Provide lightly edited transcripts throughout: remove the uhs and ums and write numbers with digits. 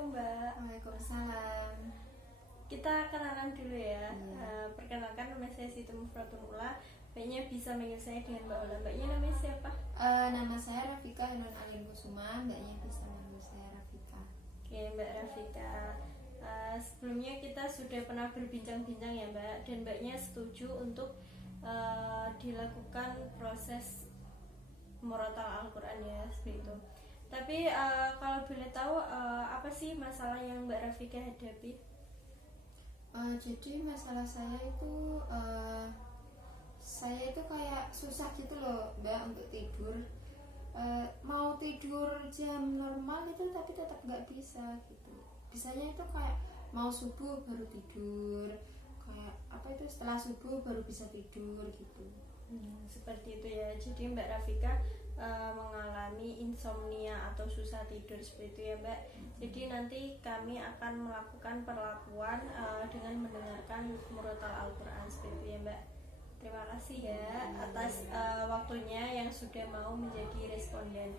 Assalamualaikum Mbak. Waalaikumsalam. Kita kenalan dulu ya. Perkenalkan, nama saya Siti Mufratun Ula. Mbaknya bisa manggil saya dengan Mbak Ula. Mbaknya namanya siapa? Nama saya Rafika Henun Alim Kusuma. Mbaknya bisa manggil saya Rafika. Oke Mbak Rafika. Sebelumnya kita sudah pernah berbincang-bincang ya Mbak, dan Mbaknya setuju untuk dilakukan proses murotal Al-Quran ya, seperti itu. Tapi kalau boleh tahu apa sih masalah yang Mbak Rafika hadapi? Jadi masalah saya itu kayak susah gitu loh Mbak untuk tidur. Mau tidur jam normal itu tapi tetap nggak bisa gitu. Bisanya itu kayak mau subuh baru tidur, kayak apa itu setelah subuh baru bisa tidur gitu. Seperti itu ya. Jadi Mbak Rafika mengalami insomnia atau susah tidur seperti itu ya Mbak. Jadi nanti kami akan melakukan perlakuan dengan mendengarkan murotal Al-Quran seperti itu ya Mbak. Terima kasih ya atas waktunya yang sudah mau menjadi responden.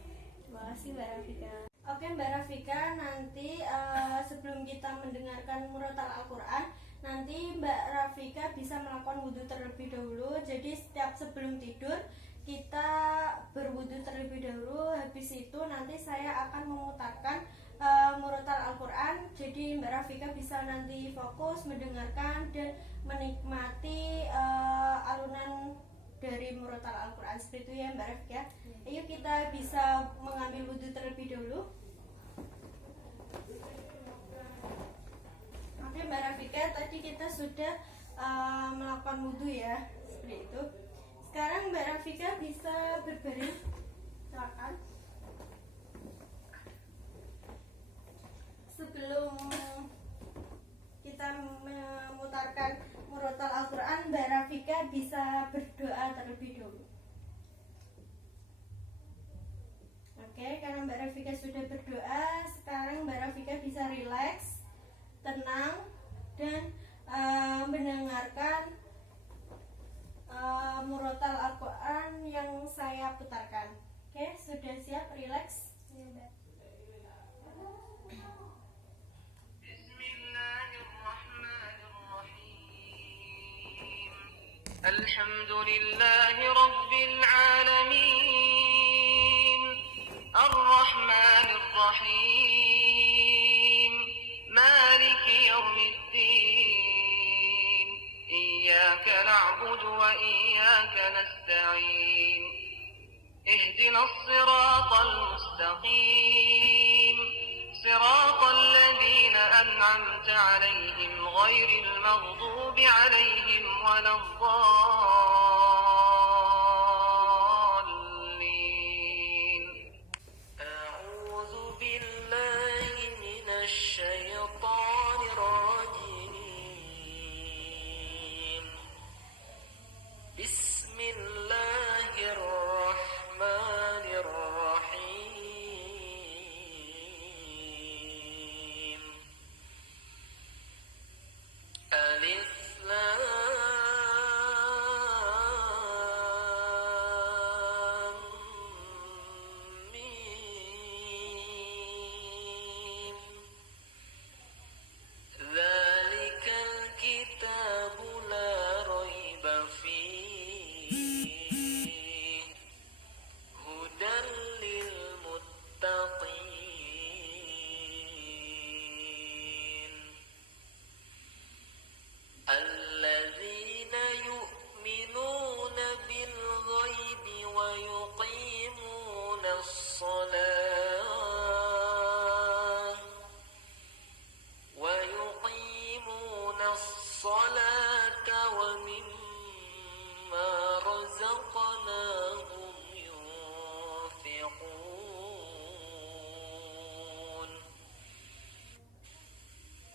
Terima kasih Mbak Rafika. Oke Mbak Rafika, nanti sebelum kita mendengarkan murotal Al-Quran, nanti Mbak Rafika bisa melakukan wudhu terlebih dahulu. Jadi setiap sebelum tidur kita berwudhu terlebih dahulu. Habis itu nanti saya akan memutarkan murotal Al-Quran. Jadi Mbak Rafika bisa nanti fokus mendengarkan dan menikmati alunan dari murotal Al-Quran seperti itu ya Mbak Rafika. Ayo kita bisa mengambil wudhu terlebih dahulu. Oke Mbak Rafika, tadi kita sudah melakukan wudhu ya, seperti itu. Sekarang Mbak Rafika bisa berbaring, silakan. Sebelum kita memutarkan murotal Al-Quran, Mbak Rafika bisa berdoa terlebih dahulu. Oke, karena Mbak Rafika sudah berdoa, sekarang Mbak Rafika bisa rileks, tenang, dan mendengarkan murotal Al-Quran yang saya putarkan. Oke, sudah siap rileks? Ya, Mbak. Alhamdulillahi Rabbil Alamin, Ar-Rahmanir Rahim, Maliki Yawmiddin, Iyyaka na'budu wa iyyaka nasta'in, Ihdinas siratal mustaqim, Siratal ladzina an'amta 'alaihim ghairil maghdubi 'alaihim waladdallin. A'udzu billahi minasy syaithanir rajim. Bismillahirrahmanirrahim. Alif Lam Mim. Dzalikal kitabu la raiba fihi hudan lil muttaqin alladzina yu'minuna bil ghaibi wa yuqimunas salata wa mimma razaqnahum yunfiqun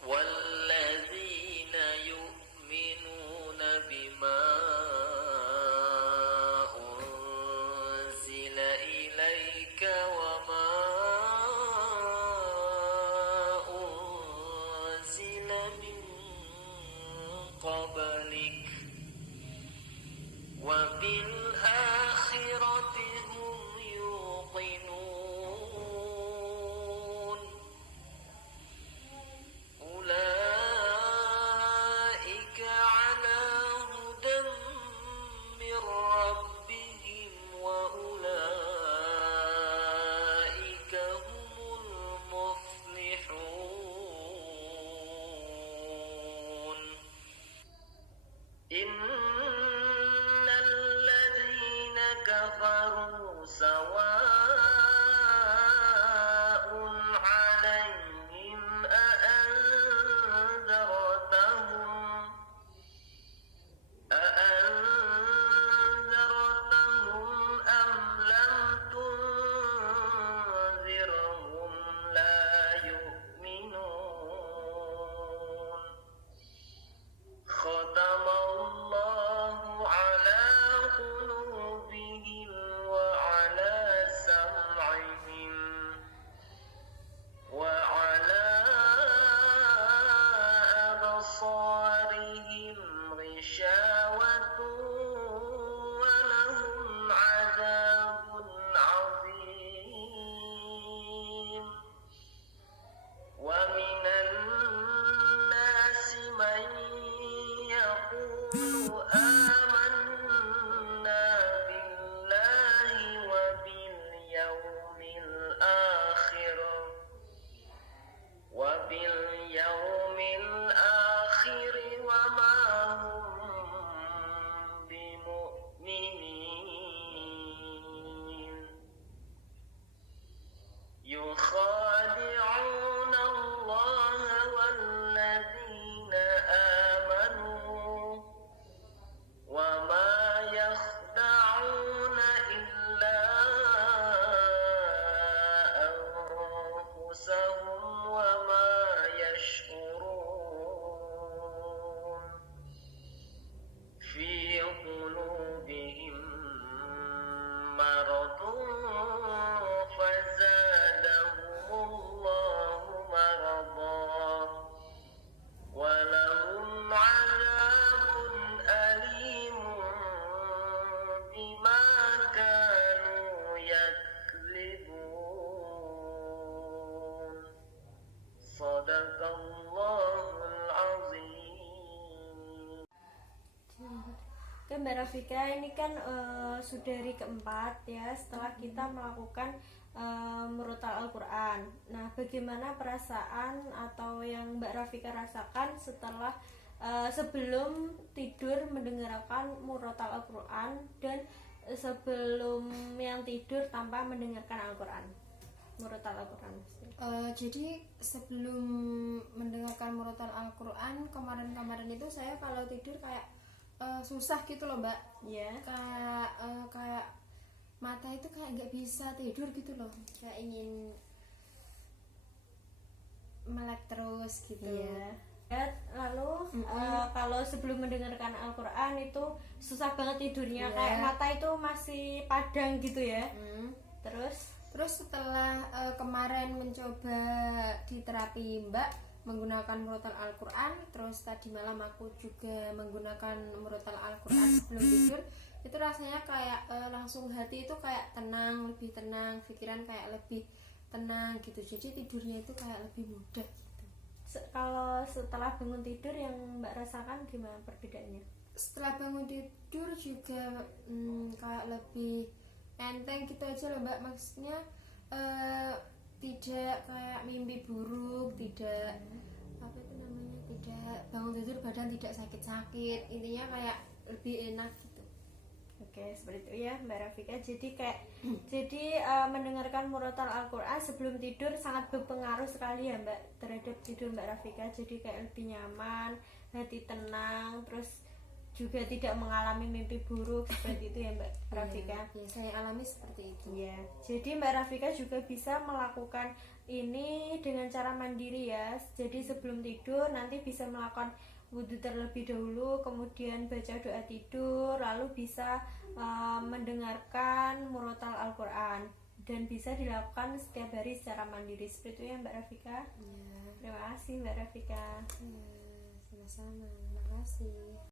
walladzina yu'minuna bima unzila ilaika wa ma unzila min qablik wa bil akhirati hum yuqinun Oke Mbak Rafika, ini kan sudah hari keempat ya setelah kita melakukan murotal Al-Quran. Nah, bagaimana perasaan atau yang Mbak Rafika rasakan setelah sebelum tidur mendengarkan murotal Al-Quran dan sebelum yang tidur tanpa mendengarkan Al-Quran, murotal Al-Quran? Jadi sebelum mendengarkan murotal Al-Quran kemarin-kemarin itu saya kalau tidur kayak susah gitu loh Mbak. Ya. Kayak mata itu kayak nggak bisa tidur gitu loh, kayak ingin melek terus gitu. Iya. Lalu kalau sebelum mendengarkan Al-Quran itu susah banget tidurnya, kayak mata itu masih padang gitu ya. Terus setelah kemarin mencoba di terapi Mbak menggunakan murotal Al-Quran, terus tadi malam aku juga menggunakan murotal Al-Quran sebelum tidur, itu rasanya kayak langsung hati itu kayak tenang, lebih tenang, pikiran kayak lebih tenang gitu, jadi tidurnya itu kayak lebih mudah gitu. Kalau setelah bangun tidur yang Mbak rasakan gimana perbedaannya? Setelah bangun tidur juga kayak lebih enteng gitu aja loh Mbak, maksudnya tidak kayak mimpi buruk, tidak apa itu namanya, tidak bangun tidur badan tidak sakit-sakit, intinya kayak lebih enak gitu. Oke, seperti itu ya Mbak Rafika. Jadi kayak mendengarkan murotal Al-Quran sebelum tidur sangat berpengaruh sekali ya Mbak terhadap tidur Mbak Rafika. Jadi kayak lebih nyaman, hati tenang, terus juga tidak mengalami mimpi buruk seperti itu ya Mbak Rafika. Iya, saya alami seperti itu. Iya. Jadi Mbak Rafika juga bisa melakukan ini dengan cara mandiri ya. Jadi sebelum tidur nanti bisa melakukan wudhu terlebih dahulu, kemudian baca doa tidur, lalu bisa mendengarkan murotal Al-Quran dan bisa dilakukan setiap hari secara mandiri seperti itu ya Mbak Rafika. Iya. Terima kasih Mbak Rafika. Sama-sama. Terima kasih.